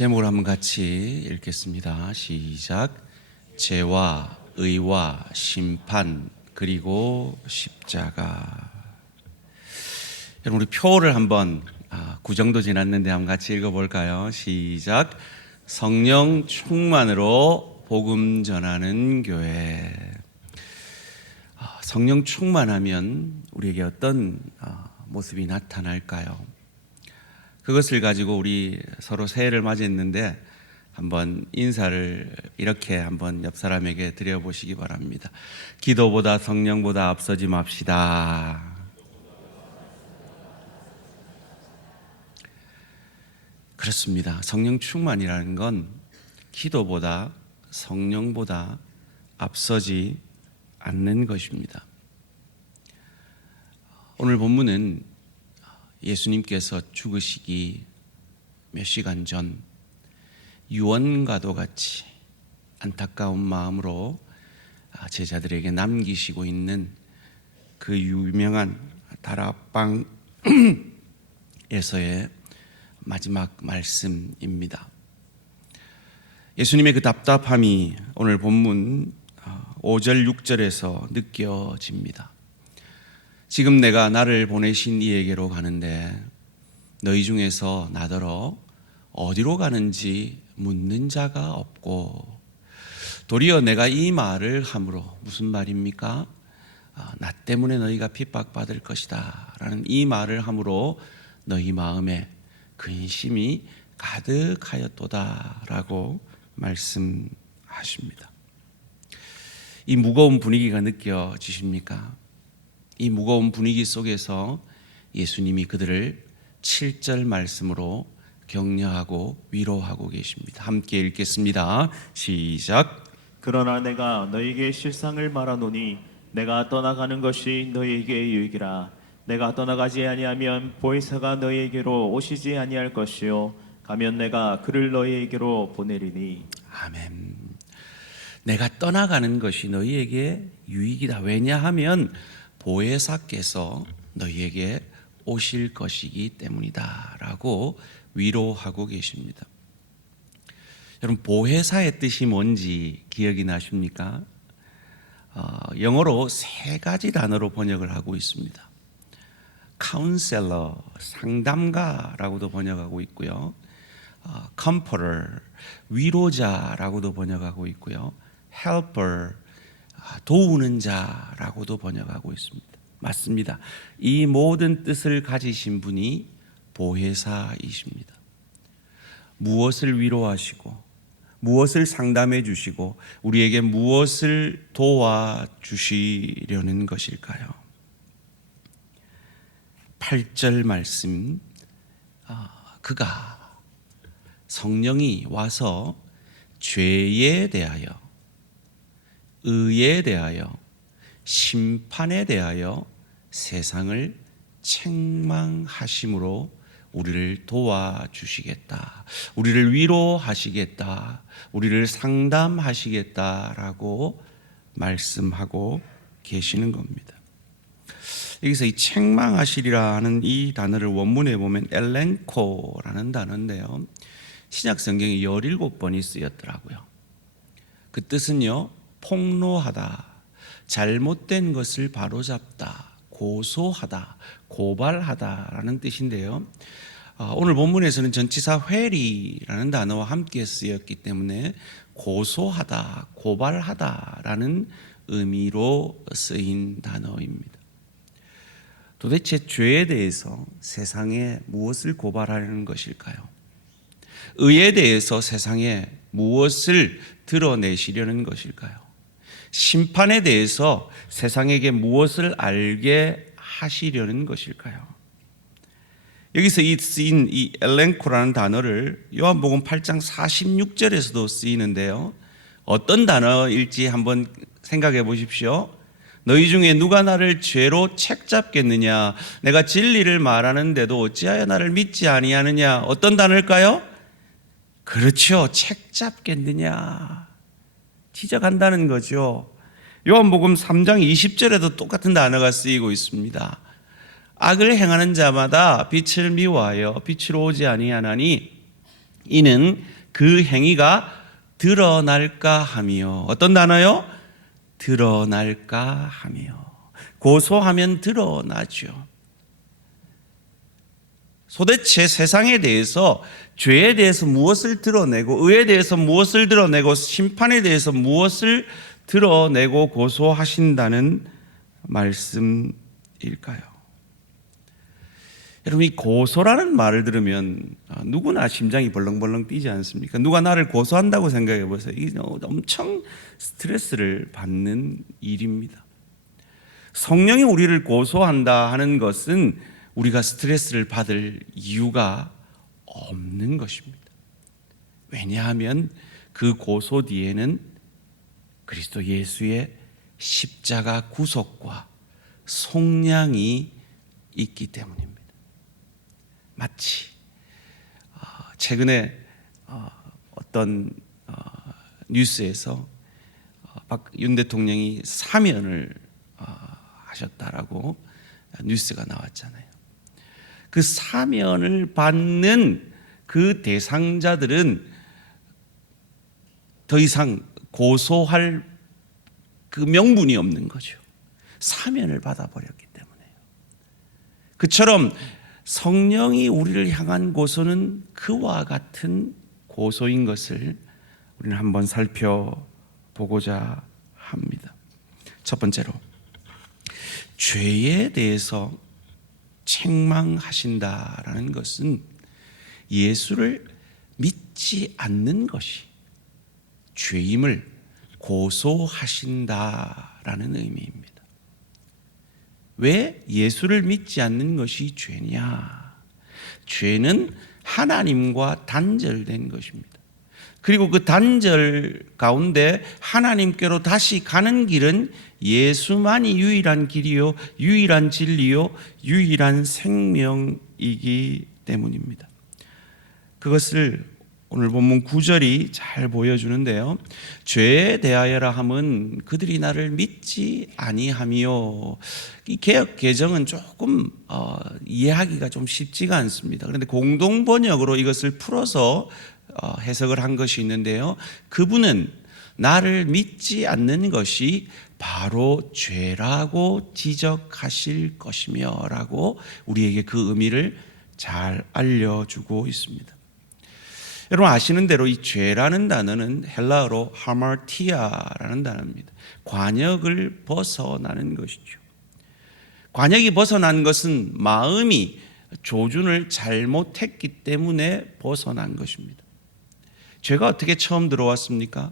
제목을 한번 같이 읽겠습니다. 시작. 죄와 의와 심판 그리고 십자가. 여러분, 우리 표를 한번 9정도 지났는데 한번 같이 읽어볼까요? 시작. 성령 충만으로 복음 전하는 교회. 성령 충만하면 우리에게 어떤 모습이 나타날까요? 그것을 가지고 우리 서로 새해를 맞이했는데 한번 인사를 이렇게 한번 옆 사람에게 드려보시기 바랍니다. 기도보다 성령보다 앞서지 맙시다. 그렇습니다. 성령 충만이라는 건 기도보다 성령보다 앞서지 않는 것입니다. 오늘 본문은 예수님께서 죽으시기 몇 시간 전 유언과도 같이 안타까운 마음으로 제자들에게 남기시고 있는 그 유명한 다락방에서의 마지막 말씀입니다. 예수님의 그 답답함이 오늘 본문 5절 6절에서 느껴집니다. 지금 내가 나를 보내신 이에게로 가는데 너희 중에서 나더러 어디로 가는지 묻는 자가 없고, 도리어 내가 이 말을 함으로, 무슨 말입니까? 나 때문에 너희가 핍박받을 것이다 라는 이 말을 함으로 너희 마음에 근심이 가득하였도다 라고 말씀하십니다. 이 무거운 분위기가 느껴지십니까? 이 무거운 분위기 속에서 예수님이 그들을 7절 말씀으로 격려하고 위로하고 계십니다. 함께 읽겠습니다. 시작. 그러나 내가 너희에게 실상을 말하노니 내가 떠나가는 것이 너희에게 유익이라. 내가 떠나가지 아니하면 보혜사가 너희에게로 오시지 아니할 것이요 가면 내가 그를 너희에게로 보내리니. 아멘. 내가 떠나가는 것이 너희에게 유익이다. 왜냐하면 보혜사께서 너희에게 오실 것이기 때문이다 라고 위로하고 계십니다. 여러분, 보혜사의 뜻이 뭔지 기억이 나십니까? 영어로 3가지 단어로 번역을 하고 있습니다. 카운셀러, 상담가라고도 번역하고 있고요. 컴포터, 위로자라고도 번역하고 있고요. 헬퍼, 도우는 자라고도 번역하고 있습니다. 맞습니다. 이 모든 뜻을 가지신 분이 보혜사이십니다. 무엇을 위로하시고 무엇을 상담해 주시고 우리에게 무엇을 도와주시려는 것일까요? 8절 말씀, 그가 성령이 와서 죄에 대하여, 의에 대하여, 심판에 대하여 세상을 책망하심으로 우리를 도와주시겠다, 우리를 위로하시겠다, 우리를 상담하시겠다라고 말씀하고 계시는 겁니다. 여기서 이 책망하시리라는 이 단어를 원문에 보면 엘렌코라는 단어인데요, 신약 성경에 17번이 쓰였더라고요. 그 뜻은요, 폭로하다, 잘못된 것을 바로잡다, 고소하다, 고발하다라는 뜻인데요. 오늘 본문에서는 전치사 회리라는 단어와 함께 쓰였기 때문에 고소하다, 고발하다라는 의미로 쓰인 단어입니다. 도대체 죄에 대해서 세상에 무엇을 고발하려는 것일까요? 의에 대해서 세상에 무엇을 드러내시려는 것일까요? 심판에 대해서 세상에게 무엇을 알게 하시려는 것일까요? 여기서 쓰인 이 엘렌코라는 단어를 요한복음 8장 46절에서도 쓰이는데요, 어떤 단어일지 한번 생각해 보십시오. 너희 중에 누가 나를 죄로 책잡겠느냐? 내가 진리를 말하는데도 어찌하여 나를 믿지 아니하느냐? 어떤 단어일까요? 그렇죠, 책잡겠느냐, 지적한다는 거죠. 요한복음 3장 20절에도 똑같은 단어가 쓰이고 있습니다. 악을 행하는 자마다 빛을 미워하여 빛으로 오지 아니하나니 이는 그 행위가 드러날까 하며, 어떤 단어요? 드러날까 하며. 고소하면 드러나죠. 도대체 세상에 대해서, 죄에 대해서 무엇을 드러내고, 의에 대해서 무엇을 드러내고, 심판에 대해서 무엇을 드러내고 고소하신다는 말씀일까요? 여러분, 이 고소라는 말을 들으면 누구나 심장이 벌렁벌렁 뛰지 않습니까? 누가 나를 고소한다고 생각해 보세요. 이게 엄청 스트레스를 받는 일입니다. 성령이 우리를 고소한다 하는 것은 우리가 스트레스를 받을 이유가 없는 것입니다. 왜냐하면 그 고소 뒤에는 그리스도 예수의 십자가 구속과 속량이 있기 때문입니다. 마치 최근에 어떤 뉴스에서 윤 대통령이 사면을 하셨다라고 뉴스가 나왔잖아요. 그 사면을 받는 그 대상자들은 더 이상 고소할 그 명분이 없는 거죠. 사면을 받아버렸기 때문에요. 그처럼 성령이 우리를 향한 고소는 그와 같은 고소인 것을 우리는 한번 살펴보고자 합니다. 첫 번째로, 죄에 대해서 책망하신다라는 것은 예수를 믿지 않는 것이 죄임을 고소하신다라는 의미입니다. 왜 예수를 믿지 않는 것이 죄냐? 죄는 하나님과 단절된 것입니다. 그리고 그 단절 가운데 하나님께로 다시 가는 길은 예수만이 유일한 길이요, 유일한 진리요, 유일한 생명이기 때문입니다. 그것을 오늘 본문 9절이 잘 보여주는데요. 죄에 대하여라 함은 그들이 나를 믿지 아니하며, 이 개역 개정은 조금 이해하기가 좀 쉽지가 않습니다. 그런데 공동 번역으로 이것을 풀어서 해석을 한 것이 있는데요. 그분은 나를 믿지 않는 것이 바로 죄라고 지적하실 것이며 라고 우리에게 그 의미를 잘 알려주고 있습니다. 여러분 아시는 대로 이 죄라는 단어는 헬라어로 하마티아라는 단어입니다. 관역을 벗어나는 것이죠. 관역이 벗어난 것은 마음이 조준을 잘못했기 때문에 벗어난 것입니다. 죄가 어떻게 처음 들어왔습니까?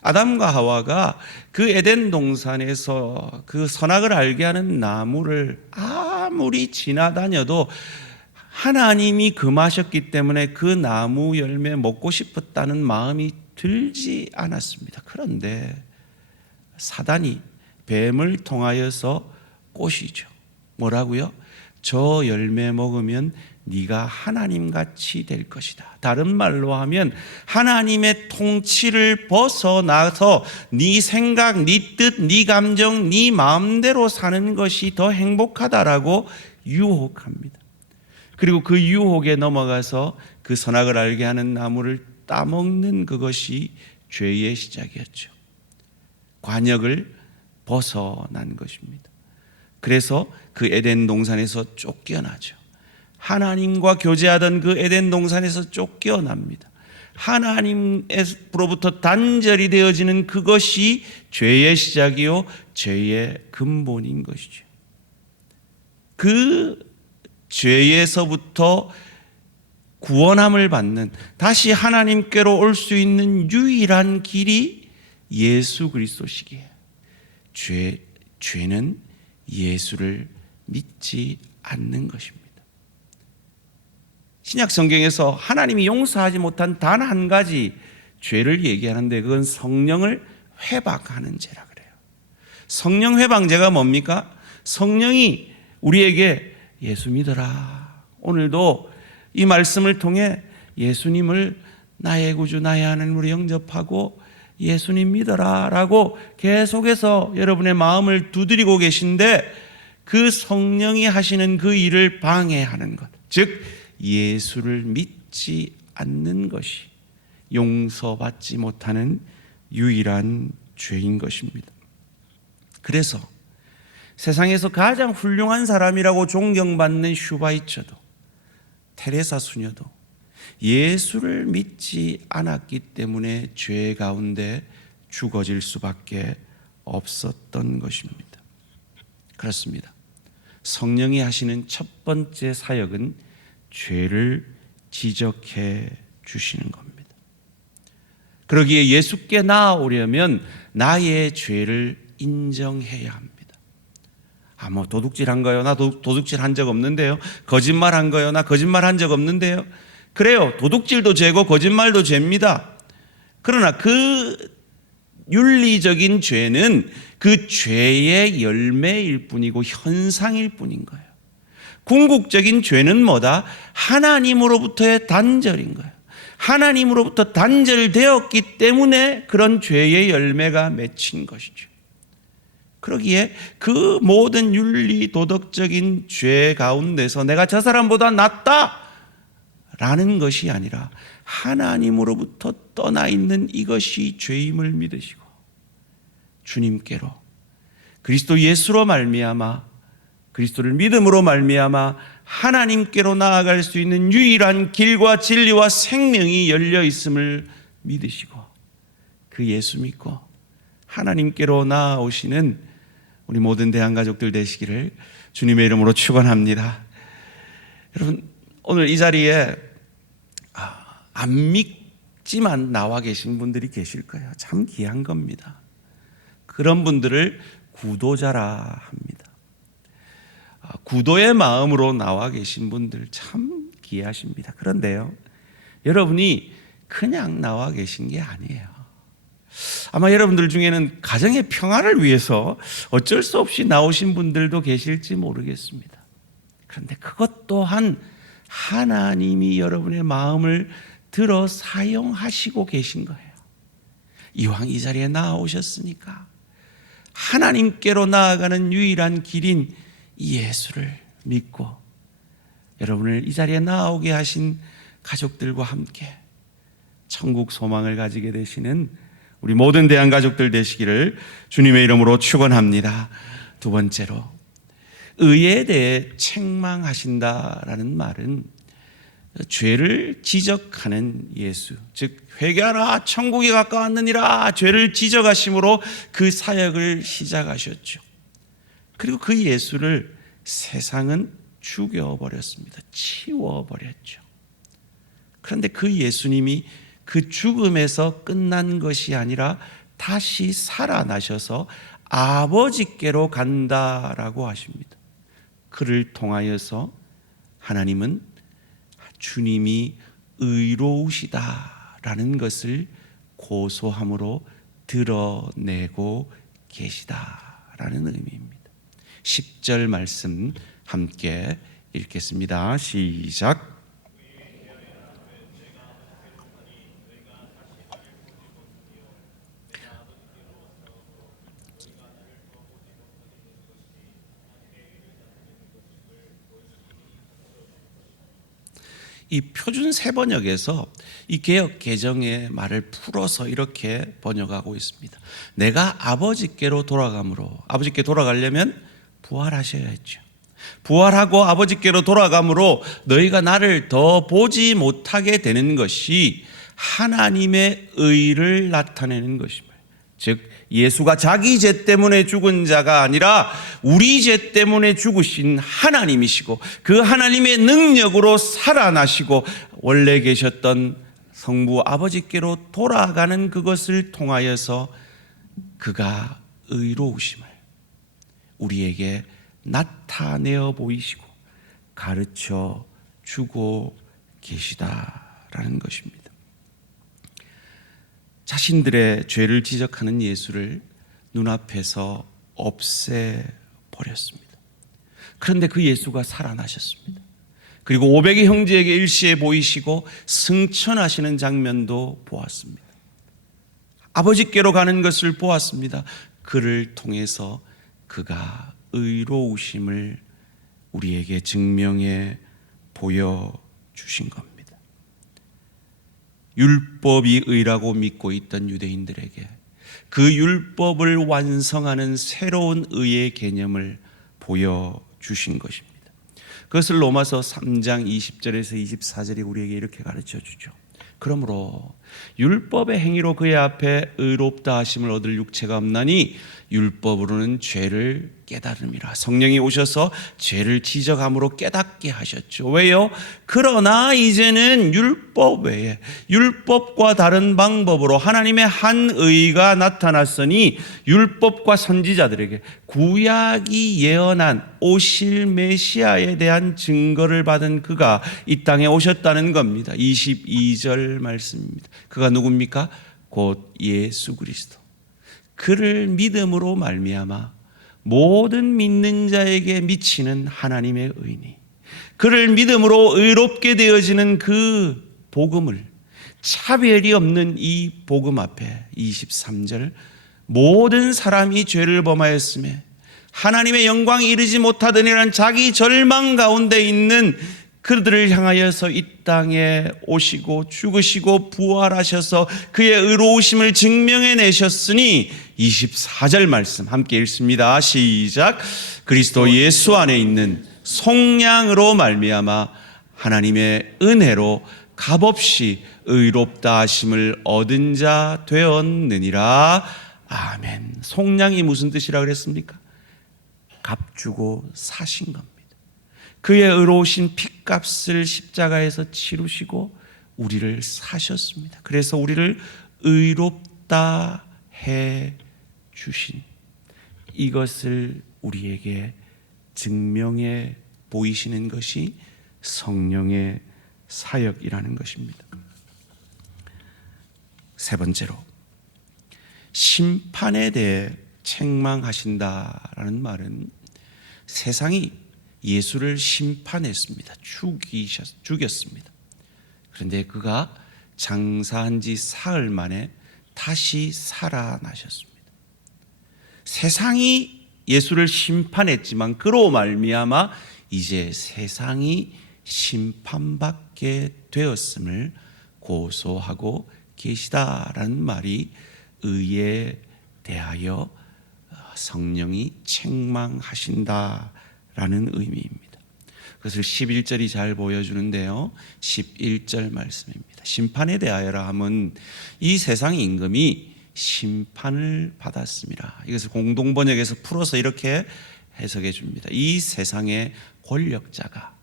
아담과 하와가 그 에덴 동산에서 그 선악을 알게 하는 나무를 아무리 지나다녀도 하나님이 금하셨기 때문에 그 나무 열매 먹고 싶었다는 마음이 들지 않았습니다. 그런데 사단이 뱀을 통하여서 꼬시죠. 뭐라고요? 저 열매 먹으면 네가 하나님같이 될 것이다. 다른 말로 하면 하나님의 통치를 벗어나서 네 생각, 네 뜻, 네 감정, 네 마음대로 사는 것이 더 행복하다라고 유혹합니다. 그리고 그 유혹에 넘어가서 그 선악을 알게 하는 나무를 따먹는 그것이 죄의 시작이었죠. 관역을 벗어난 것입니다. 그래서 그 에덴 동산에서 쫓겨나죠. 하나님과 교제하던 그 에덴 동산에서 쫓겨납니다. 하나님으로부터 단절이 되어지는 그것이 죄의 시작이요, 죄의 근본인 것이죠. 그 죄에서부터 구원함을 받는, 다시 하나님께로 올 수 있는 유일한 길이 예수 그리스도시기에 죄는 예수를 믿지 않는 것입니다. 신약 성경에서 하나님이 용서하지 못한 단 한 가지 죄를 얘기하는데 그건 성령을 회박하는 죄라 그래요. 성령 회방죄가 뭡니까? 성령이 우리에게 예수 믿어라. 오늘도 이 말씀을 통해 예수님을 나의 구주, 나의 하나님으로 영접하고 예수님 믿어라 라고 계속해서 여러분의 마음을 두드리고 계신데 그 성령이 하시는 그 일을 방해하는 것, 즉 예수를 믿지 않는 것이 용서받지 못하는 유일한 죄인 것입니다. 그래서 세상에서 가장 훌륭한 사람이라고 존경받는 슈바이처도, 테레사 수녀도 예수를 믿지 않았기 때문에 죄 가운데 죽어질 수밖에 없었던 것입니다. 그렇습니다. 성령이 하시는 첫 번째 사역은 죄를 지적해 주시는 겁니다. 그러기에 예수께 나아오려면 나의 죄를 인정해야 합니다. 뭐 도둑질한 거요? 나 도둑질한 적 없는데요. 거짓말한 거요? 나 거짓말한 적 없는데요. 그래요. 도둑질도 죄고 거짓말도 죄입니다. 그러나 그 윤리적인 죄는 그 죄의 열매일 뿐이고 현상일 뿐인 거예요. 궁극적인 죄는 뭐다? 하나님으로부터의 단절인 거예요. 하나님으로부터 단절되었기 때문에 그런 죄의 열매가 맺힌 것이죠. 그러기에 그 모든 윤리 도덕적인 죄 가운데서 내가 저 사람보다 낫다 라는 것이 아니라 하나님으로부터 떠나 있는 이것이 죄임을 믿으시고 주님께로 그리스도 예수로 말미암아, 그리스도를 믿음으로 말미암아 하나님께로 나아갈 수 있는 유일한 길과 진리와 생명이 열려 있음을 믿으시고 그 예수 믿고 하나님께로 나아오시는 우리 모든 대한가족들 되시기를 주님의 이름으로 축원합니다. 여러분, 오늘 이 자리에 안 믿지만 나와 계신 분들이 계실 거예요. 참 귀한 겁니다. 그런 분들을 구도자라 합니다. 구도의 마음으로 나와 계신 분들 참 귀하십니다. 그런데요, 여러분이 그냥 나와 계신 게 아니에요. 아마 여러분들 중에는 가정의 평화를 위해서 어쩔 수 없이 나오신 분들도 계실지 모르겠습니다. 그런데 그것 또한 하나님이 여러분의 마음을 들어 사용하시고 계신 거예요. 이왕 이 자리에 나오셨으니까 하나님께로 나아가는 유일한 길인 예수를 믿고 여러분을 이 자리에 나오게 하신 가족들과 함께 천국 소망을 가지게 되시는 우리 모든 대한가족들 되시기를 주님의 이름으로 축원합니다. 두 번째로, 의에 대해 책망하신다라는 말은 죄를 지적하는 예수, 즉 회개하라 천국이 가까웠느니라 죄를 지적하심으로 그 사역을 시작하셨죠. 그리고 그 예수를 세상은 죽여버렸습니다. 치워버렸죠. 그런데 그 예수님이 그 죽음에서 끝난 것이 아니라 다시 살아나셔서 아버지께로 간다라고 하십니다. 그를 통하여서 하나님은 주님이 의로우시다라는 것을 고소함으로 드러내고 계시다라는 의미입니다. 10절 말씀 함께 읽겠습니다. 시작. 이 표준 세번역에서 이 개역 개정의 말을 풀어서 이렇게 번역하고 있습니다. 내가 아버지께로 돌아가므로, 아버지께 돌아가려면 부활하셔야 했죠. 부활하고 아버지께로 돌아가므로 너희가 나를 더 보지 못하게 되는 것이 하나님의 의를 나타내는 것입니다. 즉 예수가 자기 죄 때문에 죽은 자가 아니라 우리 죄 때문에 죽으신 하나님이시고 그 하나님의 능력으로 살아나시고 원래 계셨던 성부 아버지께로 돌아가는 그것을 통하여서 그가 의로우심을 우리에게 나타내어 보이시고 가르쳐 주고 계시다라는 것입니다. 자신들의 죄를 지적하는 예수를 눈앞에서 없애버렸습니다. 그런데 그 예수가 살아나셨습니다. 그리고 500의 형제에게 일시에 보이시고 승천하시는 장면도 보았습니다. 아버지께로 가는 것을 보았습니다. 그를 통해서 그가 의로우심을 우리에게 증명해 보여주신 겁니다. 율법이 의라고 믿고 있던 유대인들에게 그 율법을 완성하는 새로운 의의 개념을 보여주신 것입니다. 그것을 로마서 3장 20절에서 24절이 우리에게 이렇게 가르쳐 주죠. 그러므로 율법의 행위로 그의 앞에 의롭다 하심을 얻을 육체가 없나니 율법으로는 죄를 깨달음이라. 성령이 오셔서 죄를 지적함으로 깨닫게 하셨죠. 왜요? 그러나 이제는 율법 외에 율법과 다른 방법으로 하나님의 한 의가 나타났으니 율법과 선지자들에게 구약이 예언한 오실 메시아에 대한 증거를 받은 그가 이 땅에 오셨다는 겁니다. 22절 말씀입니다. 그가 누굽니까? 곧 예수 그리스도. 그를 믿음으로 말미암아 모든 믿는 자에게 미치는 하나님의 의니, 그를 믿음으로 의롭게 되어지는 그 복음을, 차별이 없는 이 복음 앞에 23절, 모든 사람이 죄를 범하였음에 하나님의 영광이 이르지 못하더니라는 자기 절망 가운데 있는 그들을 향하여서 이 땅에 오시고 죽으시고 부활하셔서 그의 의로우심을 증명해 내셨으니 24절 말씀 함께 읽습니다. 시작. 그리스도 예수 안에 있는 속량으로 말미암아 하나님의 은혜로 값없이 의롭다 하심을 얻은 자 되었느니라. 아멘. 속량이 무슨 뜻이라 그랬습니까? 값주고 사신 겁니다. 그의 의로우신 핏값을 십자가에서 치르시고 우리를 사셨습니다. 그래서 우리를 의롭다 해 주신 이것을 우리에게 증명해 보이시는 것이 성령의 사역이라는 것입니다. 세 번째로, 심판에 대해 책망하신다라는 말은 세상이 예수를 심판했습니다. 죽였습니다. 그런데 그가 장사한 지 사흘 만에 다시 살아나셨습니다. 세상이 예수를 심판했지만 그로 말미암아 이제 세상이 심판받게 되었음을 고소하고 계시다라는 말이 의에 대하여 성령이 책망하신다 라는 의미입니다. 그것을 11절이 잘 보여주는데요. 11절 말씀입니다. 심판에 대하여라 함은 이 세상의 임금이 심판을 받았습니다. 이것을 공동번역에서 풀어서 이렇게 해석해 줍니다. 이 세상의 권력자가,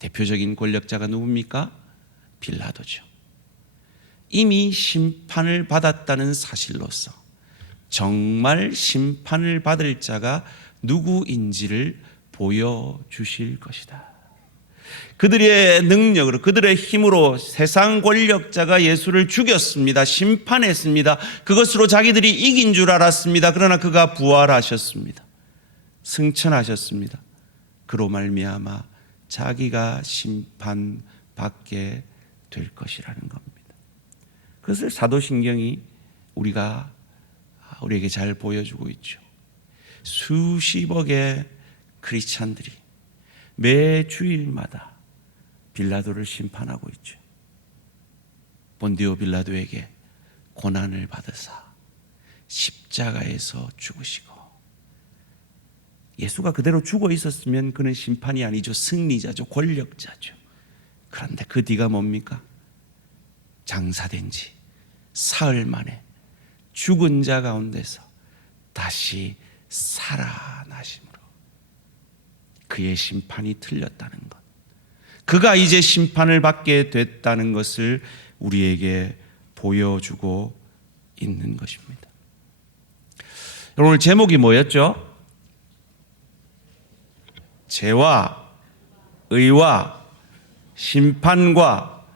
대표적인 권력자가 누굽니까? 빌라도죠. 이미 심판을 받았다는 사실로서 정말 심판을 받을 자가 누구인지를 보여주실 것이다. 그들의 능력으로, 그들의 힘으로 세상 권력자가 예수를 죽였습니다. 심판했습니다. 그것으로 자기들이 이긴 줄 알았습니다. 그러나 그가 부활하셨습니다. 승천하셨습니다. 그로 말미암아 자기가 심판받게 될 것이라는 겁니다. 그것을 사도신경이 우리에게 잘 보여주고 있죠. 수십억의 크리스찬들이 매 주일마다 빌라도를 심판하고 있죠. 본디오 빌라도에게 고난을 받으사 십자가에서 죽으시고, 예수가 그대로 죽어 있었으면 그는 심판이 아니죠. 승리자죠. 권력자죠. 그런데 그 뒤가 뭡니까? 장사된 지 사흘 만에 죽은 자 가운데서 다시 살아나심으로 그의 심판이 틀렸다는 것, 그가 이제 심판을 받게 됐다는 것을 우리에게 보여주고 있는 것입니다. 오늘 제목이 뭐였죠? 죄와 의와 심판과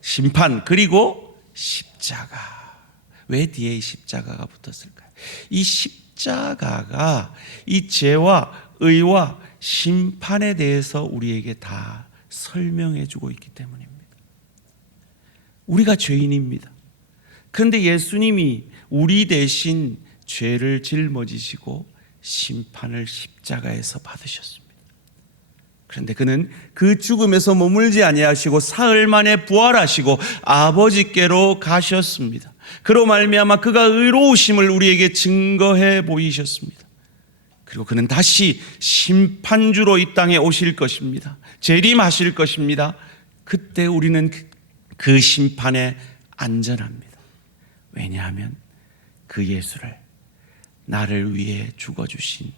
심판, 그리고 십자가. 왜 뒤에 이 십자가가 붙었을까요? 이 십자가가 이 죄와 의와 심판에 대해서 우리에게 다 설명해 주고 있기 때문입니다. 우리가 죄인입니다. 그런데 예수님이 우리 대신 죄를 짊어지시고 심판을 십자가에서 받으셨습니다. 그런데 그는 그 죽음에서 머물지 아니하시고 사흘 만에 부활하시고 아버지께로 가셨습니다. 그로 말미암아 그가 의로우심을 우리에게 증거해 보이셨습니다. 그리고 그는 다시 심판주로 이 땅에 오실 것입니다. 재림하실 것입니다. 그때 우리는 그 심판에 안전합니다. 왜냐하면 그 예수를 나를 위해 죽어주신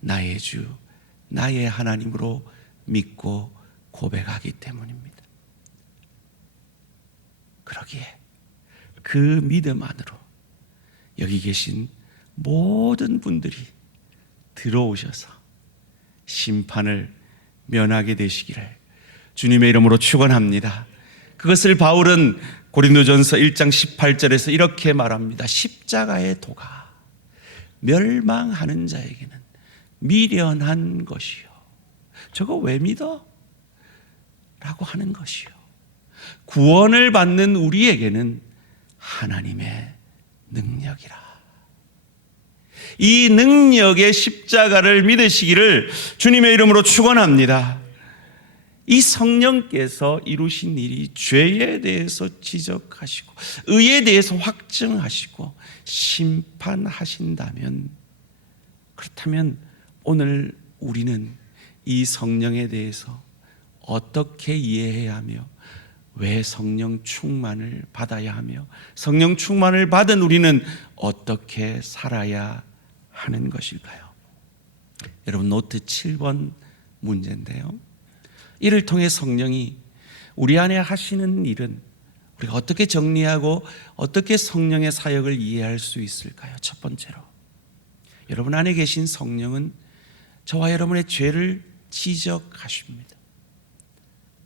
나의 주, 나의 하나님으로 믿고 고백하기 때문입니다. 그러기에 그 믿음 안으로 여기 계신 모든 분들이 들어오셔서 심판을 면하게 되시기를 주님의 이름으로 축원합니다. 그것을 바울은 고린도전서 1장 18절에서 이렇게 말합니다. 십자가의 도가 멸망하는 자에게는 미련한 것이요. 저거 왜 믿어? 라고 하는 것이요. 구원을 받는 우리에게는 하나님의 능력이라. 이 능력의 십자가를 믿으시기를 주님의 이름으로 축원합니다. 이 성령께서 이루신 일이 죄에 대해서 지적하시고 의에 대해서 확증하시고 심판하신다면, 그렇다면 오늘 우리는 이 성령에 대해서 어떻게 이해해야 하며 왜 성령 충만을 받아야 하며 성령 충만을 받은 우리는 어떻게 살아야 하는 것일까요? 여러분, 노트 7번 문제인데요, 이를 통해 성령이 우리 안에 하시는 일은 우리가 어떻게 정리하고 어떻게 성령의 사역을 이해할 수 있을까요? 첫 번째로, 여러분 안에 계신 성령은 저와 여러분의 죄를 지적하십니다.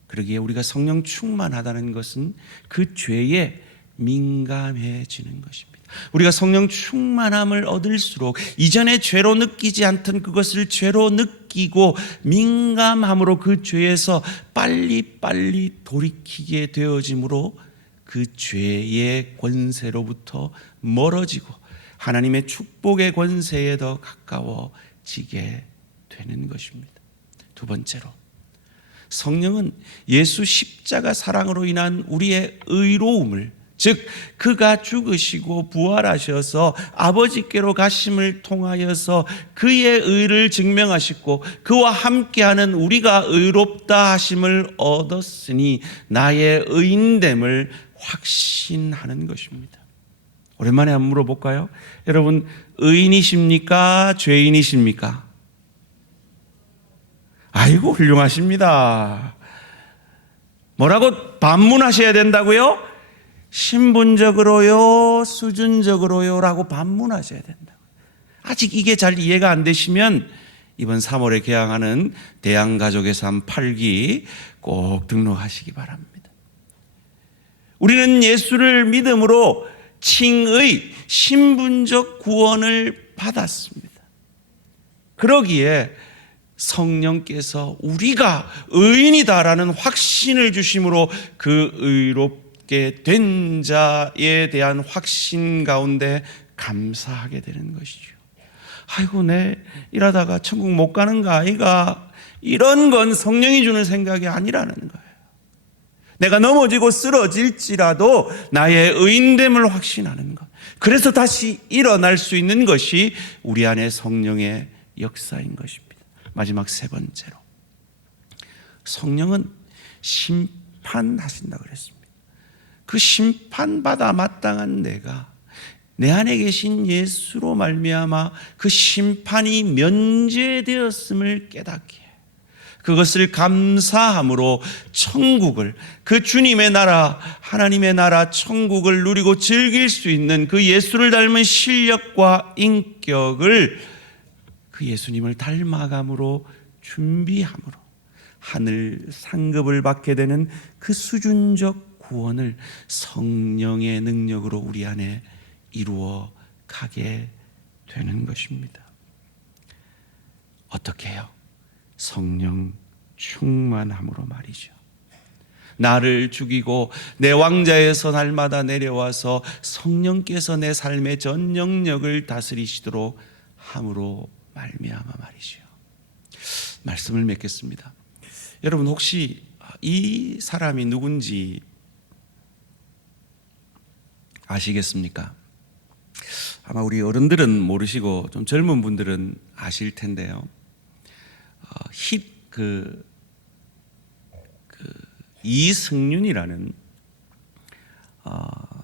그러기에 우리가 성령 충만하다는 것은 그 죄에 민감해지는 것입니다. 우리가 성령 충만함을 얻을수록 이전에 죄로 느끼지 않던 그것을 죄로 느끼고 민감함으로 그 죄에서 빨리빨리 돌이키게 되어지므로 그 죄의 권세로부터 멀어지고 하나님의 축복의 권세에 더 가까워지게 되는 것입니다. 두 번째로, 성령은 예수 십자가 사랑으로 인한 우리의 의로움을, 즉 그가 죽으시고 부활하셔서 아버지께로 가심을 통하여서 그의 의를 증명하시고 그와 함께하는 우리가 의롭다 하심을 얻었으니 나의 의인됨을 확신하는 것입니다. 오랜만에 한번 물어볼까요? 여러분, 의인이십니까? 죄인이십니까? 아이고, 훌륭하십니다. 뭐라고 반문하셔야 된다고요? 신분적으로요, 수준적으로요 라고 반문하셔야 된다고요. 아직 이게 잘 이해가 안 되시면 이번 3월에 개항하는 대한가족의 삶 8기 꼭 등록하시기 바랍니다. 우리는 예수를 믿음으로 칭의, 신분적 구원을 받았습니다. 그러기에 성령께서 우리가 의인이다라는 확신을 주심으로 그 의롭게 된 자에 대한 확신 가운데 감사하게 되는 것이죠. 아이고, 내 일하다가 천국 못 가는 거 아이가, 이런 건 성령이 주는 생각이 아니라는 거예요. 내가 넘어지고 쓰러질지라도 나의 의인됨을 확신하는 것, 그래서 다시 일어날 수 있는 것이 우리 안에 성령의 역사인 것입니다. 마지막 세 번째로, 성령은 심판하신다고 그랬습니다. 그 심판받아 마땅한 내가 내 안에 계신 예수로 말미암아 그 심판이 면제되었음을 깨닫게, 그것을 감사함으로 천국을, 그 주님의 나라, 하나님의 나라 천국을 누리고 즐길 수 있는 그 예수를 닮은 실력과 인격을 그 예수님을 닮아감으로 준비함으로 하늘 상급을 받게 되는 그 수준적 구원을 성령의 능력으로 우리 안에 이루어 가게 되는 것입니다. 어떻게 해요? 성령 충만함으로 말이죠. 나를 죽이고 내 왕자에서 날마다 내려와서 성령께서 내 삶의 전 영역을 다스리시도록 함으로 말미암아 말이죠. 말씀을 맺겠습니다. 여러분 혹시 이 사람이 누군지 아시겠습니까? 아마 우리 어른들은 모르시고 좀 젊은 분들은 아실 텐데요. 이승윤이라는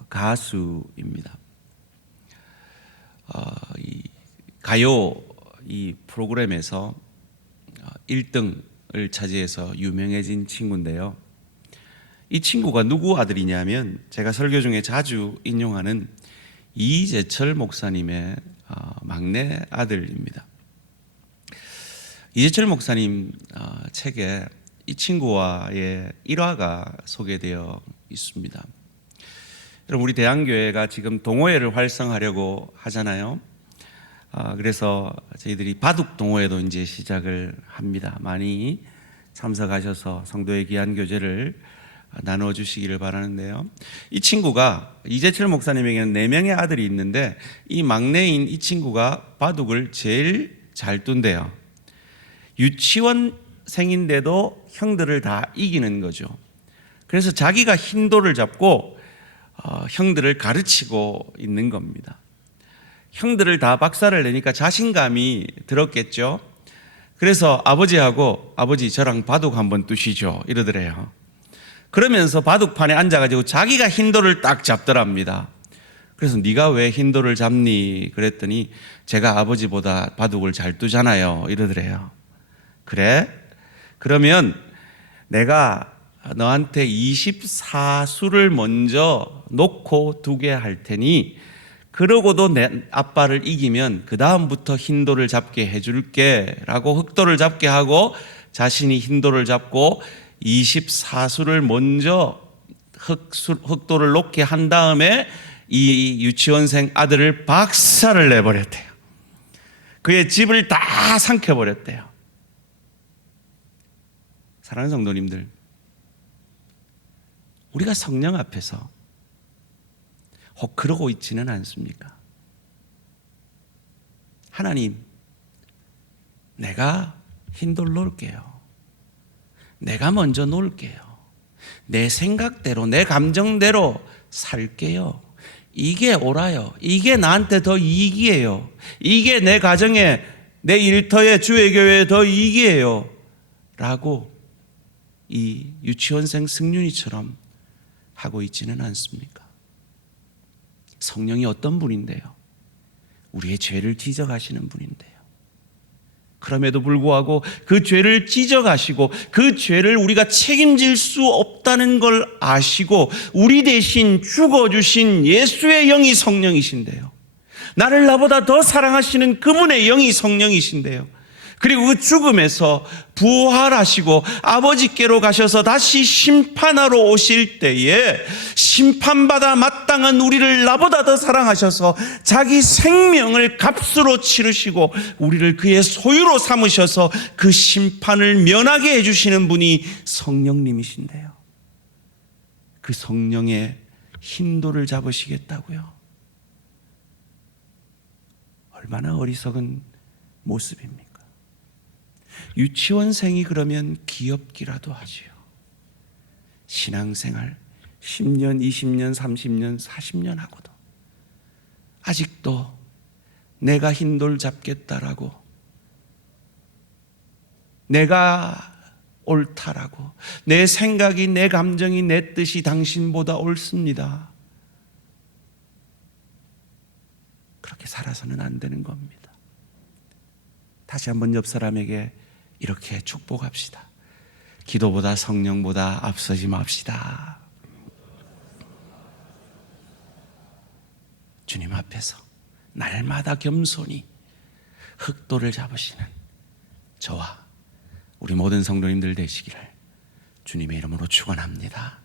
가수입니다. 이 가요 이 프로그램에서 1등을 차지해서 유명해진 친구인데요. 이 친구가 누구 아들이냐면 제가 설교 중에 자주 인용하는 이재철 목사님의 막내 아들입니다. 이재철 목사님 책에 이 친구와의 일화가 소개되어 있습니다. 여러분 우리 대한교회가 지금 동호회를 활성화하려고 하잖아요. 그래서 저희들이 바둑 동호회도 이제 시작을 합니다. 많이 참석하셔서 성도의 귀한 교제를 나누어 주시기를 바라는데요. 이 친구가 이재철 목사님에게는 4명의 아들이 있는데 이 막내인 이 친구가 바둑을 제일 잘 둔대요. 유치원생인데도 형들을 다 이기는 거죠. 그래서 자기가 흰돌을 잡고 형들을 가르치고 있는 겁니다. 형들을 다 박살을 내니까 자신감이 들었겠죠. 그래서 아버지하고 아버지 저랑 바둑 한번 두시죠 이러더래요. 그러면서 바둑판에 앉아가지고 자기가 흰돌을 딱 잡더랍니다. 그래서 네가 왜 흰돌을 잡니? 그랬더니 제가 아버지보다 바둑을 잘 두잖아요 이러더래요. 그래? 그러면 내가 너한테 24수를 먼저 놓고 두게 할 테니 그러고도 내 아빠를 이기면 그 다음부터 흰돌을 잡게 해줄게 라고 흑돌을 잡게 하고 자신이 흰돌을 잡고 24수를 먼저 흑돌을 놓게 한 다음에 이 유치원생 아들을 박살을 내버렸대요. 그의 집을 다 삼켜버렸대요. 사랑하는 성도님들, 우리가 성령 앞에서 혹 그러고 있지는 않습니까? 하나님, 내가 흰돌 놓을게요. 내가 먼저 놓을게요. 내 생각대로 내 감정대로 살게요. 이게 옳아요. 이게 나한테 더 이익이에요. 이게 내 가정에 내 일터에 주의 교회에 더 이익이에요 라고 이 유치원생 승윤이처럼 하고 있지는 않습니까? 성령이 어떤 분인데요? 우리의 죄를 지적하시는 분인데요. 그럼에도 불구하고 그 죄를 지적하시고 그 죄를 우리가 책임질 수 없다는 걸 아시고 우리 대신 죽어주신 예수의 영이 성령이신데요. 나를 나보다 더 사랑하시는 그분의 영이 성령이신데요. 그리고 그 죽음에서 부활하시고 아버지께로 가셔서 다시 심판하러 오실 때에 심판받아 마땅한 우리를 나보다 더 사랑하셔서 자기 생명을 값으로 치르시고 우리를 그의 소유로 삼으셔서 그 심판을 면하게 해주시는 분이 성령님이신데요. 그 성령의 흰돌을 잡으시겠다고요? 얼마나 어리석은 모습입니까? 유치원생이 그러면 귀엽기라도 하지요. 신앙생활 10년, 20년, 30년, 40년 하고도 아직도 내가 흰돌 잡겠다라고, 내가 옳다라고, 내 생각이, 내 감정이, 내 뜻이 당신보다 옳습니다, 그렇게 살아서는 안 되는 겁니다. 다시 한번 옆 사람에게 이렇게 축복합시다. 기도보다 성령보다 앞서지 맙시다. 주님 앞에서 날마다 겸손히 흑돌을 잡으시는 저와 우리 모든 성도님들 되시기를 주님의 이름으로 축원합니다.